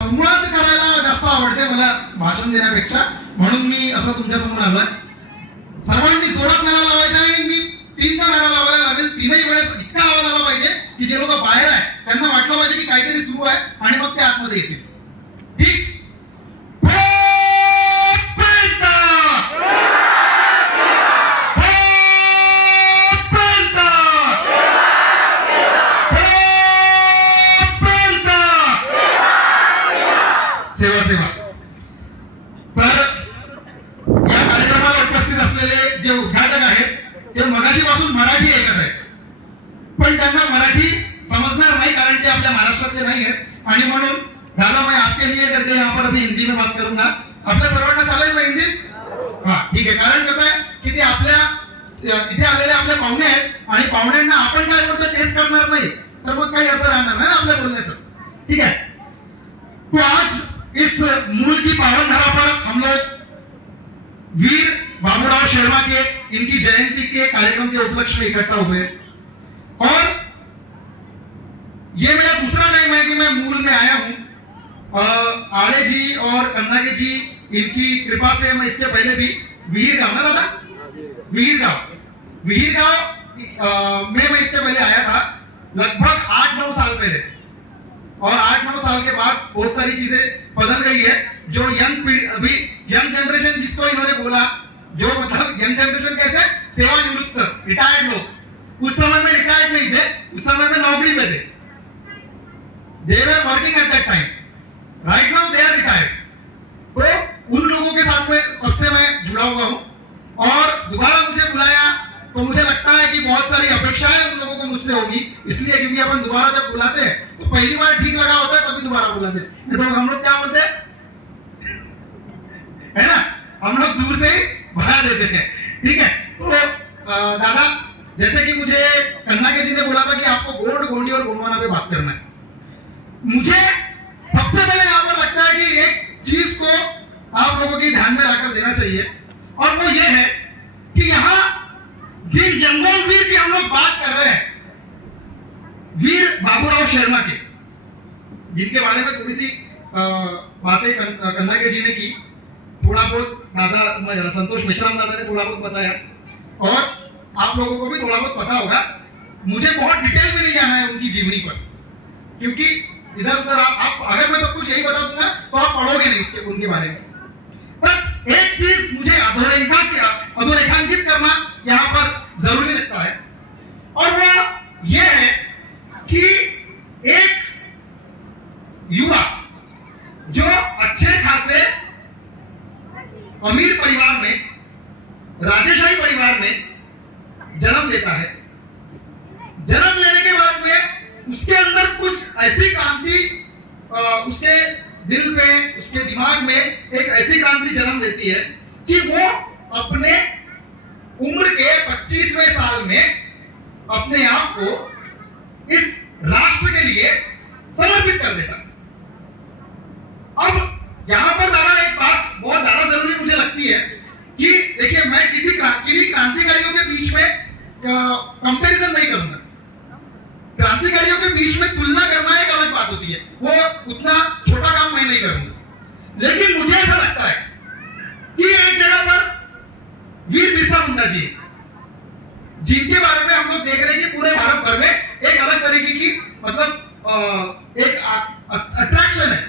संवाद करायला जास्त आवडते मला भाषण देण्यापेक्षा, म्हणून मी असं तुमच्या समोर आलोय. सर्वांनी जोरात नारा लावायचा आणि मी 3दा नारा लावायला लागेल. 3ही वेळेस इतका आवाज आला पाहिजे की जे लोक बाहेर आहे त्यांना वाटलं पाहिजे की काहीतरी सुरू आहे आणि मग ते आतमध्ये येतील. ठीक? सेवा सेवा. तर या कार्यक्रमाला उपस्थित असलेले जे उद्घाटक आहेत ते मगाशीपासून मराठी ऐकत आहेत, पण त्यांना मराठी समजणार नाही कारण ते आपल्या महाराष्ट्रातले नाही आहेत. आणि म्हणून दादा मैं आपके लिए करके यहाँ पर अभी हिंदी में बात करूंगा. आपल्या सर्वांना चालेल ना हिंदी? हा ठीक आहे. कारण कसं आहे की ते आपल्या इथे आलेले आपले पाहुणे आहेत आणि पाहुण्यांना आपण काय बोलतो तेच करणार नाही तर मग काही अर्थ राहणार नाही आपल्या बोलण्याचं. ठीक है? तो आज इस मूल की पावन धरा पर हम लोग वीर बाबूराव शर्मा के इनकी जयंती के कार्यक्रम के उपलक्ष्य में इकट्ठा हुए और ये मेरा दूसरा टाइम है कि मैं मूल में आया हूं. आड़े जी और कन्नागे जी इनकी कृपा से मैं इसके पहले भी विहिर गांव ना दादा विहिर गांव में मैं इसके पहले आया था लगभग 8-9 साल पहले. और 8-9 साल के बाद बहुत सारी चीजें बदल गई है. जो यंग पीढ़ी अभी यंग जनरेशन जिसको इन्होंने बोला, जो मतलब यंग जनरेशन कैसे सेवानिवृत्त रिटायर्ड लोग, उस समय में रिटायर्ड नहीं थे, उस समय में नौकरी पे थे. They were working at that time. Right now they are retired. तो उन लोगों के साथ में तब से मैं जुड़ा हुआ हूं और दोबारा मुझे बुलाया तो मुझे लगता है कि बहुत सारी अपेक्षाएं उन लोगों को मुझसे होगी, इसलिए क्योंकि अपन दोबारा जब बुलाते हैं तो पहली बार ठीक लगा होता है तभी दोबारा बुलाते हैं. नहीं तो हम लोग क्या बोलते हैं है ना, हम लोग दूर से ही भगा देते हैं. ठीक है? तो दादा जैसे कि मुझे कन्ना के जी ने बोला था कि आपको गोंड गोंडी और गोंडवाना पे बात करना है. मुझे सबसे पहले यहाँ पर लगता है कि एक चीज को आप लोगों के ध्यान में लाकर देना चाहिए और वो ये है कि यहाँ जिन जंगल वीर की हम लोग बात कर रहे हैं, वीर बाबूराव शर्मा के, जिनके बारे में थोड़ी सी बातें कन्नागे जी ने की, थोड़ा बहुत दादा संतोष मिश्राम दादा ने थोड़ा बहुत बताया और आप लोगों को भी थोड़ा बहुत पता होगा. मुझे बहुत डिटेल में नहीं आना है उनकी जीवनी पर, क्योंकि इधर उधर आप अगर मैं सब कुछ यही बता दूंगा तो आप पढ़ोगे नहीं उसके उनके बारे में. पर एक चीज मुझे अधोरेखांकित करना यहाँ पर जरूरी लगता है और वो ये है कि एक युवा जो अच्छे खासे अमीर परिवार में, राजेशाही परिवार में जन्म लेता है. जन्म लेने के बाद में उसके अंदर कुछ ऐसी क्रांति उसके दिल में, उसके दिमाग में एक ऐसी क्रांति जन्म लेती है कि वो अपने उम्र के 25वें साल में अपने आप को इस राष्ट्र के लिए समर्पित कर देता है. अब यहां पर दादा एक बात बहुत ज्यादा जरूरी मुझे लगती है कि देखिए मैं किसी क्रांतिकारियों के बीच में कंपैरिजन नहीं करूंगा. क्रांतिकारियों के बीच में तुलना करना एक अलग बात होती है, वो उतना छोटा काम मैं नहीं करूंगा. लेकिन मुझे ऐसा लगता है कि एक जगह पर वीर बिरसा मुंडा जी, जिनके बारे में हम लोग देख रहे हैं कि पूरे भारत भर में एक अलग तरीके की मतलब एक अट्रैक्शन है,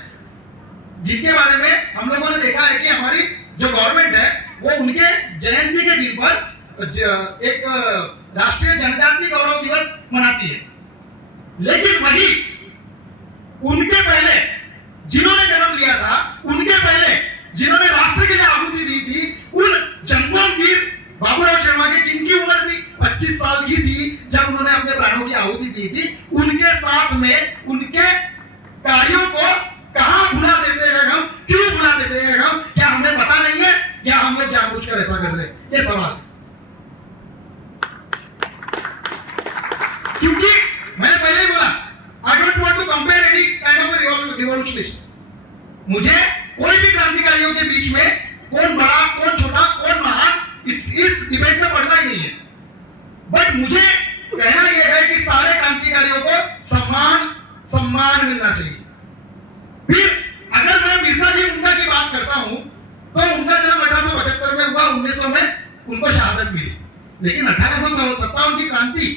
जिनके बारे में हम लोगों ने देखा है कि हमारी जो गवर्नमेंट है वो उनके जयंती के दिन पर एक राष्ट्रीय जनजातीय गौरव दिवस मनाती है. लेकिन वही उनके पहले जिन्होंने जन्म लिया था, उनके पहले जिन्होंने राष्ट्र के लिए आहुति दी थी, उन जंगम वीर बाबूराव शर्मा के, जिनकी उम्र भी 25 साल की थी जब उन्होंने अपने प्राणों की आहुति दी थी, उनके साथ में उनके कार्यों को कहां भुला देते हैं हम, क्यों भुला देते हैं हम? क्या हमें पता नहीं है या हम लोग जानबूझकर ऐसा कर रहे हैं? ये सवाल. क्योंकि मैंने पहले ही बोला, I don't want to compare any kind of revolutionist. मुझे कोई भी क्रांतिकारियों के बीच में कौन बड़ा, कौन छोटा, कौन महान, इस डिबेट में पड़ना ही नहीं है. बट मुझे कहना यह है कि सारे क्रांतिकारियों को सम्मान मिलना चाहिए. फिर करता हूं तो उनका जन्म 1875 में हुआ, 1900 में उनको शहादत मिली। लेकिन 1857 की क्रांति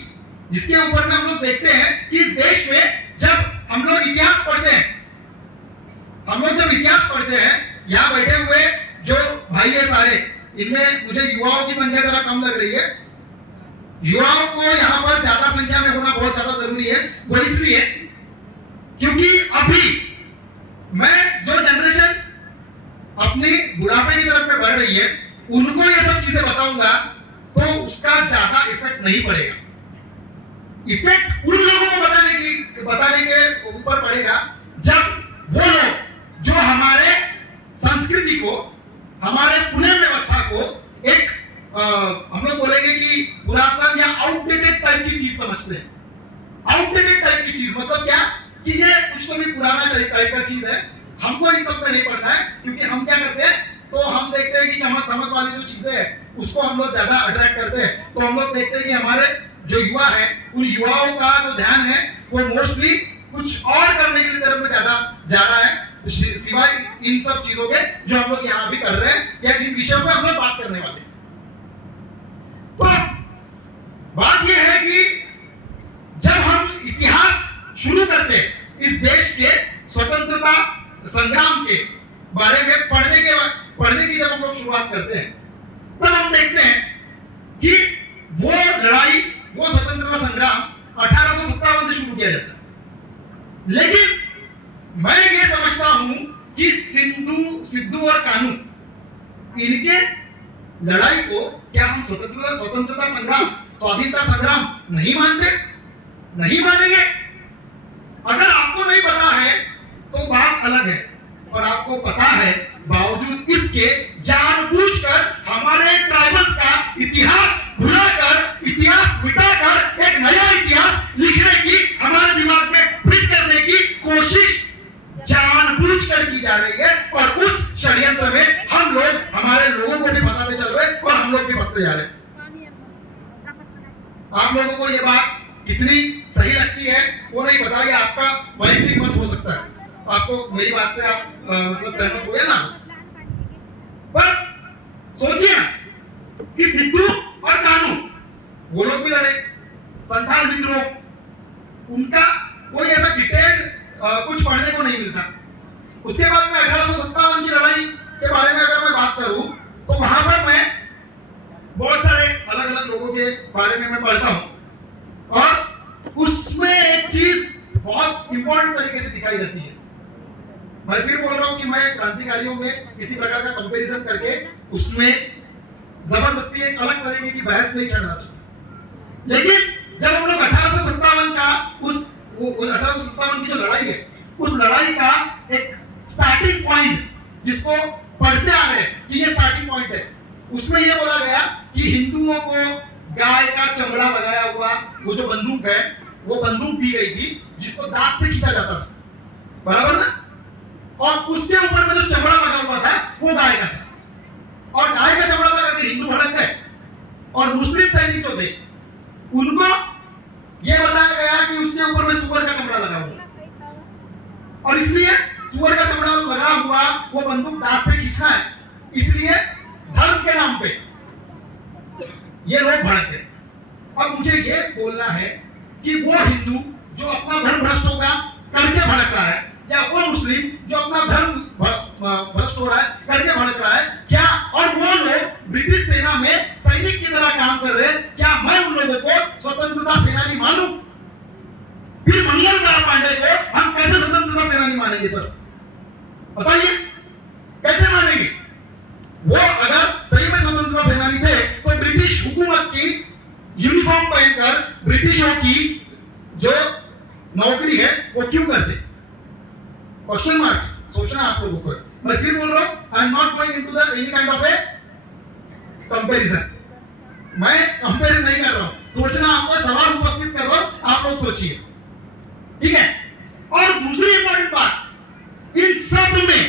जिसके ऊपर में हम लोग देखते हैं कि इस देश में जब हम लोग इतिहास पढ़ते हैं, यहाँ बैठे हुए जो भाई है सारे, इनमें मुझे युवाओं की संख्या जरा कम लग रही है। युवाओं को यहाँ पर ज्यादा संख्या में होना बहुत ज्यादा जरूरी है। वो इसलिए क्योंकि अभी मैं जो जनरेशन अपनी बुढ़ापे की तरफ में बढ़ रही है उनको ये सब चीजें बताऊंगा तो उसका ज्यादा इफेक्ट नहीं पड़ेगा। इफेक्ट उन लोगों को बताने के ऊपर पड़ेगा जब वो लोग जो हमारे संस्कृति को, हमारे पुनः व्यवस्था को एक हम लोग बोलेंगे कि पुरातन या आउटडेटेड टाइप की चीज समझते हैं। आउटडेटेड टाइप की चीज मतलब क्या कि ये कुछ तो भी पुराना टाइप का चीज है, हमको इन सब में नहीं पड़ता है। क्योंकि हम क्या करते हैं तो हम देखते हैं कि चमक धमक वाली जो चीजें है उसको हम लोग ज्यादा अट्रैक्ट करते हैं। तो हम लोग देखते हैं कि हमारे जो युवा है उन युवाओं का जो ध्यान है वो मोस्टली कुछ और करने की तरफ में ज्यादा जा रहा है, सिवाय इन सब चीजों के जो हम लोग यहाँ भी कर रहे हैं या जिन विषयों पर हम लोग बात करने वाले हैं। तो बात यह है कि जब हम इतिहास शुरू करते हैं इस देश के स्वतंत्रता संग्राम के बारे में पढ़ने की जब हम लोग शुरुआत करते हैं तब हम देखते हैं कि वो लड़ाई, वो स्वतंत्रता संग्राम 1857 से शुरू किया जाता है। लेकिन मैं ये समझता हूं कि सिद्धू और कानू इनके लड़ाई को क्या हम स्वतंत्रता संग्राम, स्वाधीनता संग्राम नहीं मानते? नहीं मानेंगे। अगर आपको नहीं पता है तो बात अलग है, और आपको पता है बावजूद इसके जानबूझकर हमारे ट्राइबल्स का इतिहास भुलाकर, इतिहास मिटाकर एक नया इतिहास लिखने की, हमारे दिमाग में फिट करने की कोशिश जानबूझकर की जा रही है। और उस षड्यंत्र में हम लोग हमारे लोगों को भी फंसाते चल रहे हैं और हम लोग भी फंसते जा रहे हैं। आप लोगों को ये बात कितनी सही लगती है वो नहीं पता, ये आपका वैयक्तिक मत हो सकता है। आपको मेरी बात से आप मतलब सहमत हुए ना? पर सोचिए ना कि सिद्धू और कानू वो लोग भी लड़े, संथाल विद्रोह, उनका कोई ऐसा डिटेल्ड कुछ पढ़ने को नहीं मिलता। उसके बाद में 1857 की लड़ाई के बारे में अगर मैं बात करूं तो वहां पर मैं बहुत सारे अलग अलग लोगों के बारे में मैं पढ़ता हूं और उसमें एक चीज बहुत इंपॉर्टेंट तरीके से दिखाई जाती है। मैं फिर बोल रहा हूं कि मैं क्रांतिकारियों में किसी प्रकार का कंपैरिजन करके उसमें जबरदस्ती एक अलग तरीके की बहस नहीं छेड़ना चाहता। लेकिन जब हम लोग 1857 का उस 1857 की जो लड़ाई है उस लड़ाई का एक स्टार्टिंग पॉइंट जिसको पढ़ते आ रहे हैं कि ये स्टार्टिंग पॉइंट है, उसमें ये बोला गया कि हिंदुओं को गाय का चमड़ा लगाया हुआ वो जो बंदूक है वो बंदूक दी गई थी जिसको दांत से खींचा जाता था, बराबर ना? और उसके ऊपर में जो चमड़ा लगा हुआ था वो गाय का था, और गाय का चमड़ा लगा करके हिंदू भड़क गए। और मुस्लिम सैनिक जो थे उनको यह बताया गया कि उसके ऊपर में सुअर का चमड़ा लगा हुआ, और इसलिए सुअर का चमड़ा लगा हुआ वो बंदूक दांत से खींचना है, इसलिए धर्म के नाम पे ये लोग भड़क गए। अब मुझे ये बोलना है कि वो हिंदू जो अपना धर्म भ्रष्ट होगा करके भड़क रहा है, या वो मुस्लिम जो अपना धर्म भ्रष्ट हो रहा है करके भड़क रहा है क्या, और वो लोग ब्रिटिश सेना में सैनिक की तरह काम कर रहे हैं, क्या मैं उन लोगों को स्वतंत्रता सेनानी मानूं? फिर मंगलराव पांडे को हम कैसे स्वतंत्रता सेनानी मानेंगे सर? बताइए कैसे मानेंगे? वो अगर सही में स्वतंत्रता सेनानी थे तो ब्रिटिश हुकूमत की यूनिफॉर्म पहनकर ब्रिटिशों की जो नौकरी है वो क्यों करते? क्वेश्चन मार्क सोचना आप लोगों को। मैं फिर बोल रहा हूं, I am not going into the any kind of A comparison. मैं कंपेयर नहीं कर रहा हूं, सोचना आपको सवाल उपस्थित कर रहा हूं, आप लोग सोचिए, ठीक है? और दूसरी इंपॉर्टेंट बात, इन सब में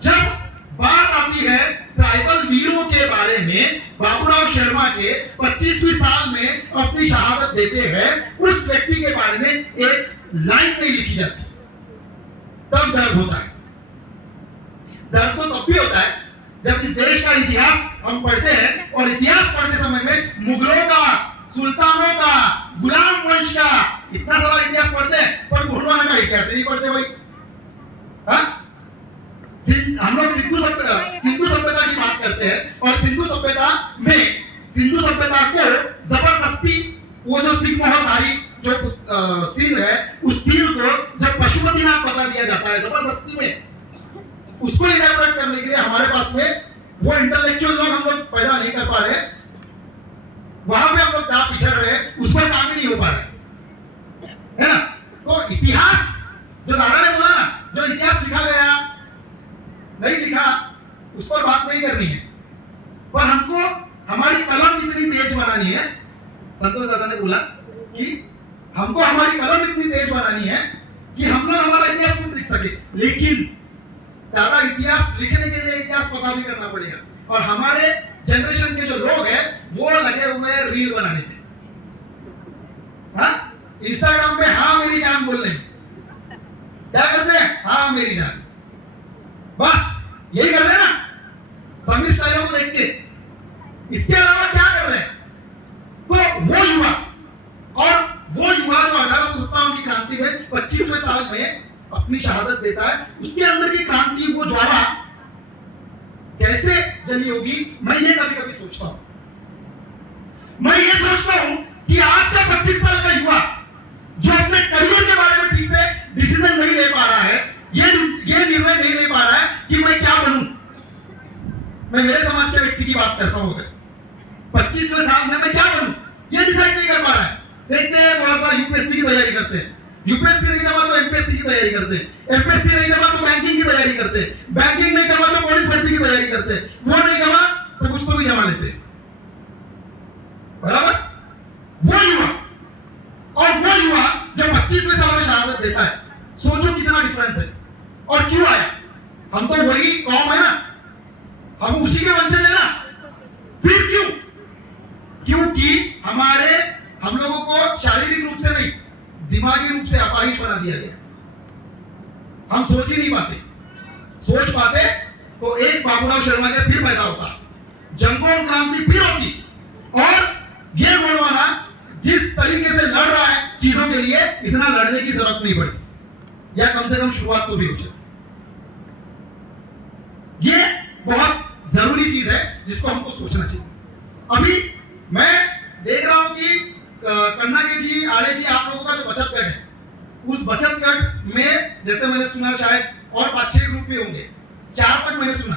जब बात आती है ट्राइबल वीरों के बारे में, बाबूराव शर्मा के 25वीं साल में अपनी शहादत देते हैं, उस व्यक्ति के बारे में एक लाइन नहीं लिखी जाती, तब दर्द होता है। दर्द तो तब भी होता है जब इस देश का इतिहास हम पढ़ते हैं और इतिहास पढ़ते समय में मुगलों का, सुल्तानों का, गुलाम वंश का इतना सारा इतिहास पढ़ते हैं, पर गोंडवाना का इतिहास नहीं पढ़ते भाई। हाँ? हम लोग सिंधु सभ्यता की बात करते हैं और सिंधु सभ्यता को जबरदस्ती वो जो सिंहमोहरधारी जो सील है, उस सील को जब पशुपतिनाथ बता दिया जाता है जबरदस्ती में, उसको इलैबोरेट करने के लिए हमारे पास में वो इंटेलेक्चुअल लोग हम लोग पैदा नहीं कर पा रहे, वहां पे हम लोग क्या पिछड़ रहे, उस पर काम ही नहीं हो पा रहे, है ना। तो इतिहास जो दादा ने बोला ना, जो इतिहास लिखा गया नहीं लिखा, उस पर बात नहीं करनी है, पर हमको हमारी कलम इतनी तेज बनानी है। संतोष दादा ने बोला कि हमको हमारी कलम इतनी तेज बनानी है कि हम लोग हमारा इतिहास खुद लिख सके, लेकिन दादा इतिहास लिखने के लिए इतिहास पता भी करना पड़ेगा। और हमारे जनरेशन के जो लोग हैं वो लगे हुए हैं रील बनाने में, हाँ, इंस्टाग्राम पे हाँ मेरी जान बोल रहे, क्या करते हैं, हाँ मेरी जान, बस यही कर रहे हैं ना समीर स्टाइलों को देख के। इसके अलावा क्या कर रहे हैं? तो वो युवा जो 1857 की क्रांति में 25वें साल में अपनी शहादत देता है, उसके अंदर की क्रांति, वो ज्वाला कैसे जली होगी, मैं ये कभी कभी सोचता हूं। मैं ये सोचता हूं कि आज का 25 साल का युवा जो अपने करियर के बारे में ठीक से डिसीजन नहीं ले पा रहा है, ये निर्णय नहीं ले पा रहा है कि मैं क्या बनूं। मैं मेरे समाज के व्यक्ति की बात करता हूं, 25वें साल में मैं क्या बनूं, ये डिसाइड नहीं कर पा रहा है। देखते हैं थोड़ा सा यूपीएससी की तैयारी करते हैं, यूपीएससी नहीं करवा तो एमपीएससी की तैयारी करते हैं, एमपीएससी नहीं करवा तो बैंकिंग की तैयारी करते हैं, बैंकिंग नहीं करवा तो पुलिस भर्ती की तैयारी करते हैं, वो नहीं करवा तो कुछ तो भी जमा लेते हैं, बराबर। वो युवा और वो युवा जो 25वें साल में शहादत देता है, सोचो कितना डिफरेंस है। और क्यों आया? हम तो वही कौम है ना, हम उसी के वंशज है ना, फिर क्यों? क्योंकि हम लोगों को शारीरिक रूप से नहीं, दिमागी रूप से अपाहिज बना दिया गया। हम सोच ही नहीं पाते, सोच पाते तो एक बाबूराव शर्मा के फिर पैदा होता, जंगों क्रांति फिर होती, और ये गोंडवाना जिस तरीके से लड़ रहा है चीजों के लिए, इतना लड़ने की जरूरत नहीं पड़ती, या कम से कम शुरुआत तो भी हो जाती। ये बहुत जरूरी चीज है जिसको हमको सोचना चाहिए। अभी मैं देख रहा हूं कि कन्ना के जी, आड़े जी, आप लोगों का जो बचत गट है, उस बचत गट में जैसे मैंने सुना शायद और 5-6 ग्रुप भी होंगे, 4 तक मैंने सुना,